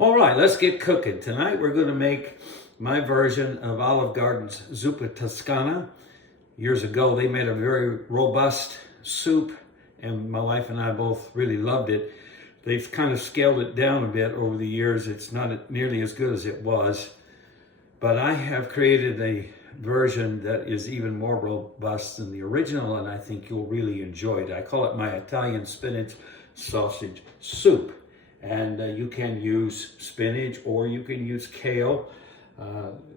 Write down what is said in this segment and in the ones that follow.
All right, let's get cooking. Tonight we're going to make my version of Olive Garden's zuppa toscana. Years ago they made a very robust soup and my wife and I both really loved it. They've kind of scaled it down a bit over the years. It's not nearly as good as it was, but I have created a version that is even more robust than the original, and I think you'll really enjoy it. I call it my Italian spinach sausage soup. And you can use spinach or you can use kale,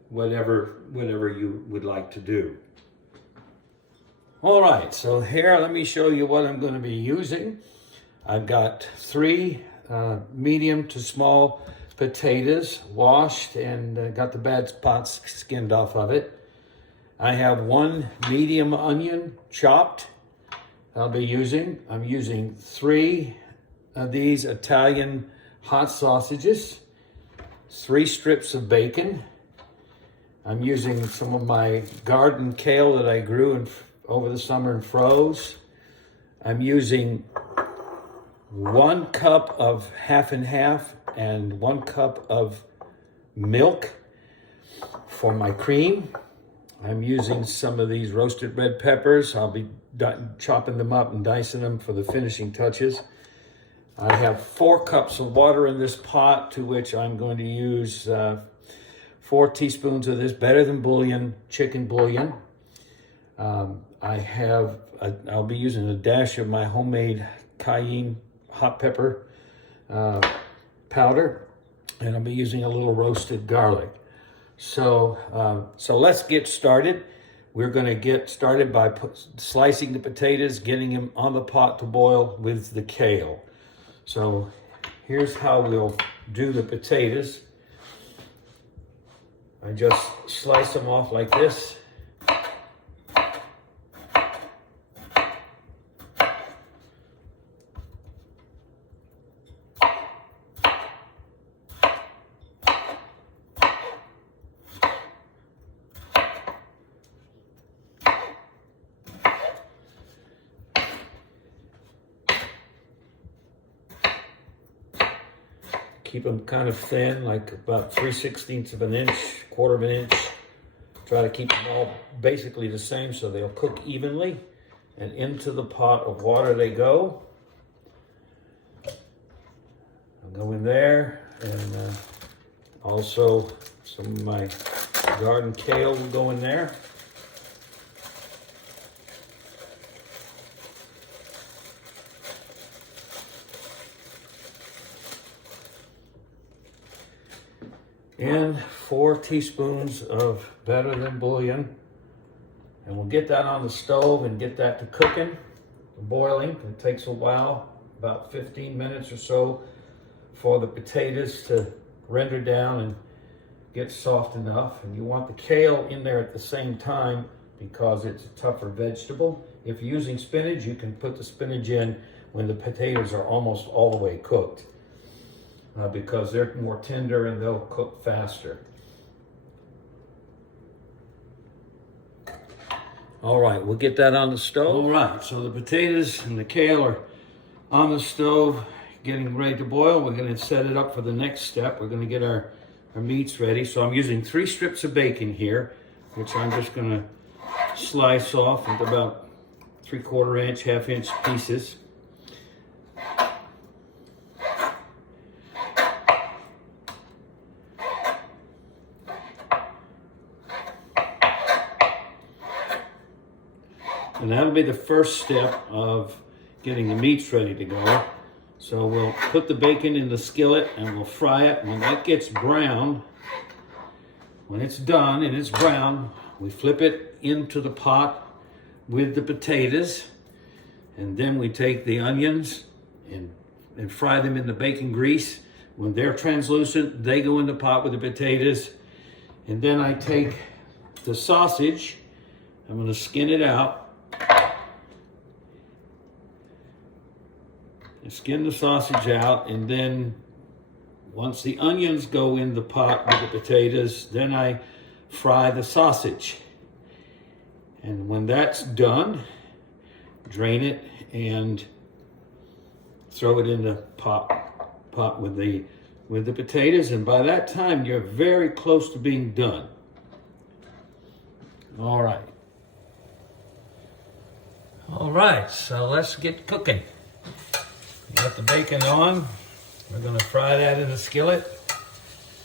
whatever you would like to do. All right, so here, let me show you what I'm going to be using. I've got 3 medium to small potatoes, washed and got the bad spots skinned off of it. I have 1 medium onion chopped I'm using 3 of these Italian hot sausages, 3 strips of bacon. I'm using some of my garden kale that I grew over the summer and froze. I'm using 1 cup of half and half and 1 cup of milk for my cream. I'm using some of these roasted red peppers. I'll be chopping them up and dicing them for the finishing touches. I have 4 cups of water in this pot, to which I'm going to use 4 teaspoons of this Better Than Bouillon chicken bouillon. I'll be using a dash of my homemade cayenne hot pepper powder, and I'll be using a little roasted garlic. So let's get started. We're going to get started by slicing the potatoes, getting them on the pot to boil with the kale. So here's how we'll do the potatoes. I just slice them off like this. Keep them kind of thin, like about 3/16 of an inch, 1/4 of an inch. Try to keep them all basically the same so they'll cook evenly. And into the pot of water they go. I'll go in there, and also some of my garden kale will go in there. And 4 teaspoons of Better Than Bouillon. And we'll get that on the stove and get that to cooking, boiling. It takes a while, about 15 minutes or so, for the potatoes to render down and get soft enough. And you want the kale in there at the same time because it's a tougher vegetable. If you're using spinach, you can put the spinach in when the potatoes are almost all the way cooked. Because they're more tender and they'll cook faster. All right, we'll get that on the stove. All right, so the potatoes and the kale are on the stove, getting ready to boil. We're going to set it up for the next step. We're going to get our meats ready. So I'm using 3 strips of bacon here, which I'm just going to slice off into about 3/4 inch, 1/2 inch pieces. And that'll be the first step of getting the meats ready to go. So we'll put the bacon in the skillet and we'll fry it. When that gets brown, when it's done and it's brown, we flip it into the pot with the potatoes. And then we take the onions and fry them in the bacon grease. When they're translucent, they go in the pot with the potatoes. And then I take the sausage, I'm going to skin it out. Skin the sausage out, and then once the onions go in the pot with the potatoes, then I fry the sausage. And when that's done, drain it and throw it in the pot with the with the potatoes, and by that time you're very close to being done. All right. All right, so let's get cooking. Got the bacon on. We're going to fry that in the skillet.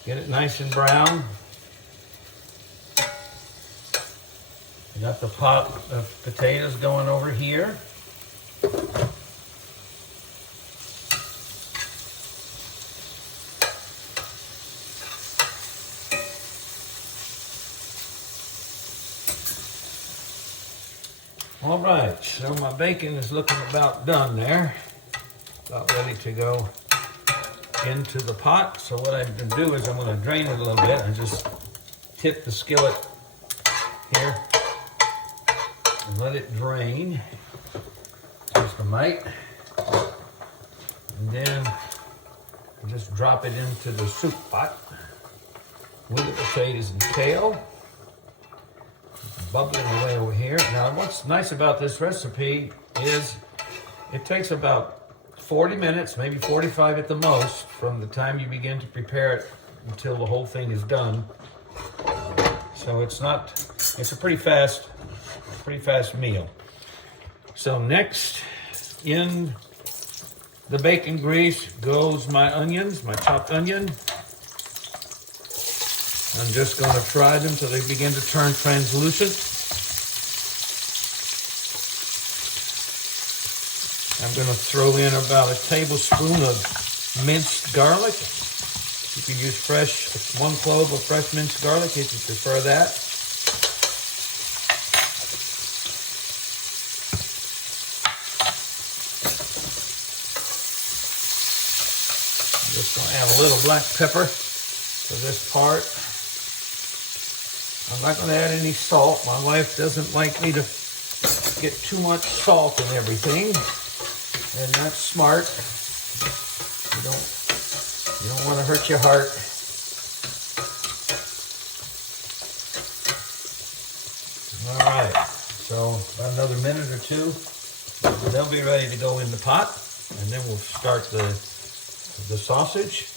Get it nice and brown. We got the pot of potatoes going over here. All right, so my bacon is looking about done there. About ready to go into the pot. So what I'm going to do is I'm going to drain it a little bit and just tip the skillet here and let it drain just a mite. And then just drop it into the soup pot with the potatoes and kale. Bubbling away over here. Now what's nice about this recipe is it takes about 40 minutes, maybe 45 at the most, from the time you begin to prepare it until the whole thing is done. So it's a pretty fast meal. So next in the bacon grease goes my onions, my chopped onion. I'm just going to fry them till they begin to turn translucent. I'm going to throw in about a tablespoon of minced garlic. You can use fresh, 1 clove of fresh minced garlic if you prefer that. I'm just going to add a little black pepper to this part. I'm not going to add any salt. My wife doesn't like me to get too much salt in everything, and that's smart. You don't want to hurt your heart. All right, so about another minute or two, they'll be ready to go in the pot, and then we'll start the sausage.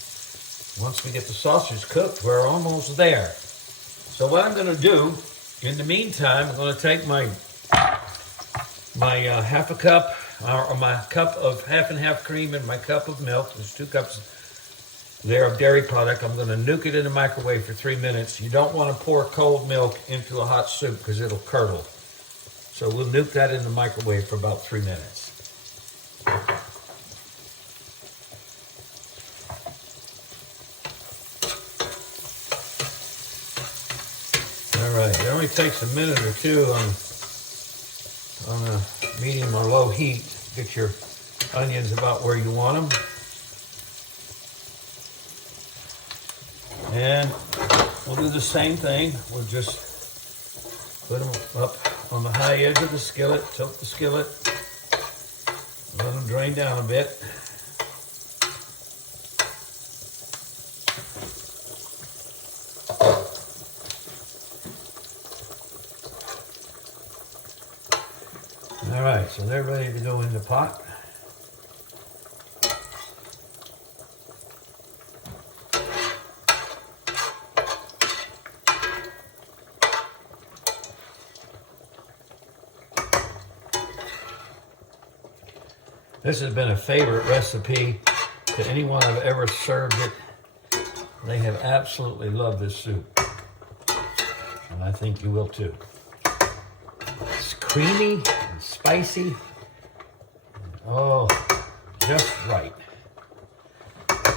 Once we get the sausage cooked, we're almost there. So what I'm going to do, in the meantime, I'm going to take my half a cup, or my cup of half and half cream and my cup of milk. There's 2 cups there of dairy product. I'm going to nuke it in the microwave for 3 minutes. You don't want to pour cold milk into a hot soup because it'll curdle. So we'll nuke that in the microwave for about 3 minutes. All right, it only takes a minute or two on a medium or low heat to get your onions about where you want them. And we'll do the same thing. We'll just put them up on the high edge of the skillet, tilt the skillet, let them drain down a bit. All right, so they're ready to go in the pot. This has been a favorite recipe to anyone I've ever served it. They have absolutely loved this soup, and I think you will too. It's creamy and spicy. Oh, just right.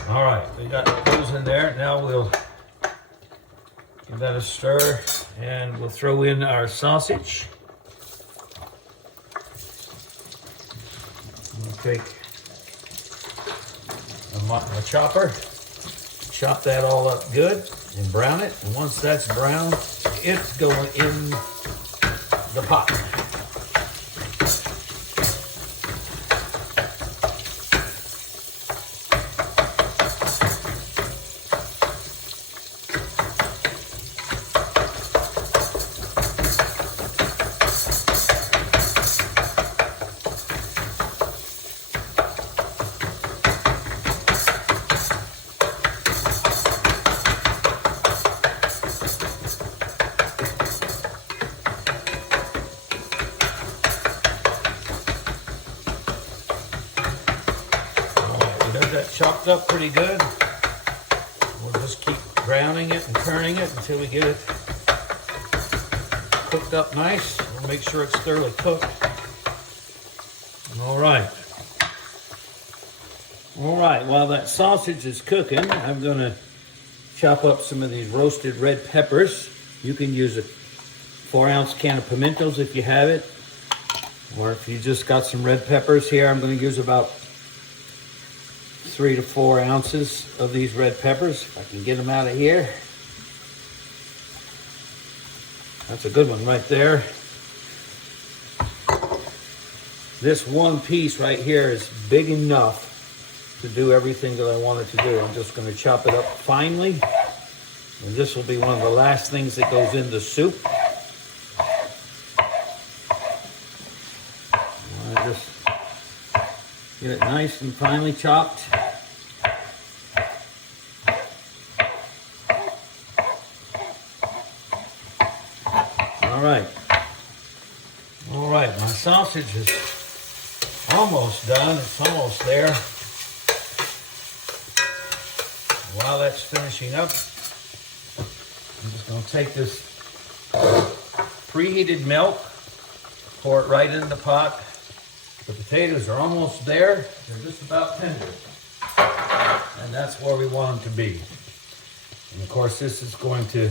All right, we got those in there. Now we'll give that a stir, and we'll throw in our sausage. We'll take a chopper, chop that all up good, and brown it. And once that's brown, it's going in the pot. chopped up pretty good. We'll just keep browning it and turning it until we get it cooked up nice. We'll make sure it's thoroughly cooked. All right. All right, while that sausage is cooking, I'm gonna chop up some of these roasted red peppers. You can use a 4-ounce can of pimentos if you have it. Or if you just got some red peppers here, I'm gonna use about 3 to 4 ounces of these red peppers. If I can get them out of here. That's a good one right there. This one piece right here is big enough to do everything that I wanted to do. I'm just going to chop it up finely. And this will be one of the last things that goes in the soup. I just get it nice and finely chopped. All right. All right, my sausage is almost done. It's almost there. While that's finishing up, I'm just going to take this preheated milk, pour it right in the pot. The potatoes are almost there. They're just about tender. And that's where we want them to be. And of course, this is going to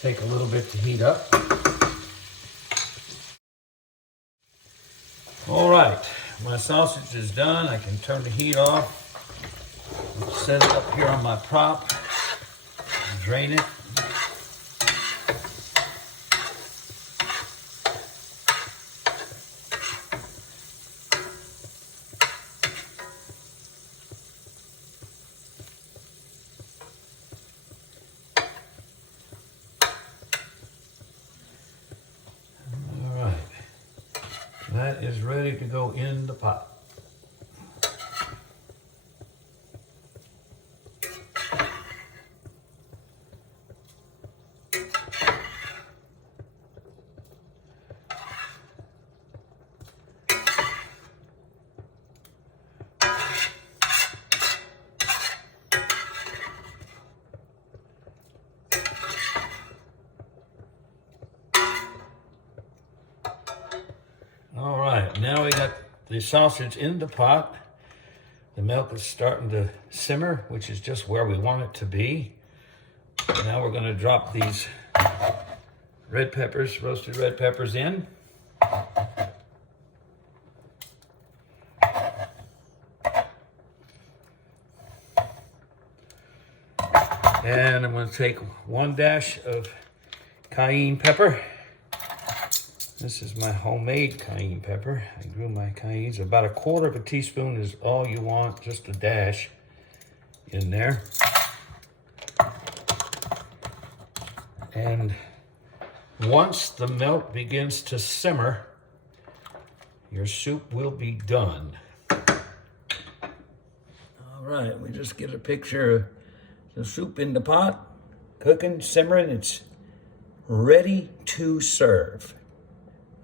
take a little bit to heat up. All right, my sausage is done. I can turn the heat off. Set it up here on my prop, drain it. All right, that is ready to go in the pot. All right, now we got the sausage in the pot. The milk is starting to simmer, which is just where we want it to be. Now we're going to drop these red peppers, roasted red peppers in. And I'm going to take 1 dash of cayenne pepper. This is my homemade cayenne pepper. I grew my cayennes. About 1/4 teaspoon is all you want, just a dash in there. And once the milk begins to simmer, your soup will be done. All right, we just get a picture of the soup in the pot, cooking, simmering. It's ready to serve.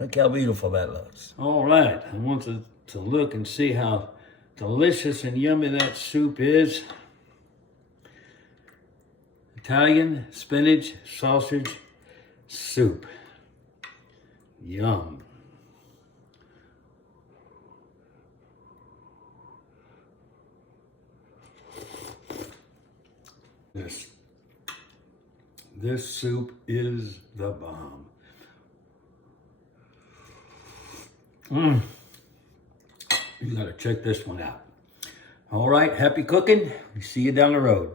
Look how beautiful that looks. All right, I want to look and see how delicious and yummy that soup is. Italian spinach sausage soup. Yum. This soup is the bomb. You gotta check this one out. All right, happy cooking. We see you down the road.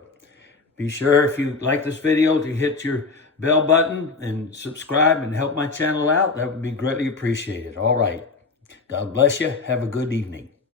Be sure, if you like this video, to hit your bell button and subscribe and help my channel out. That would be greatly appreciated. All right. God bless you. Have a good evening.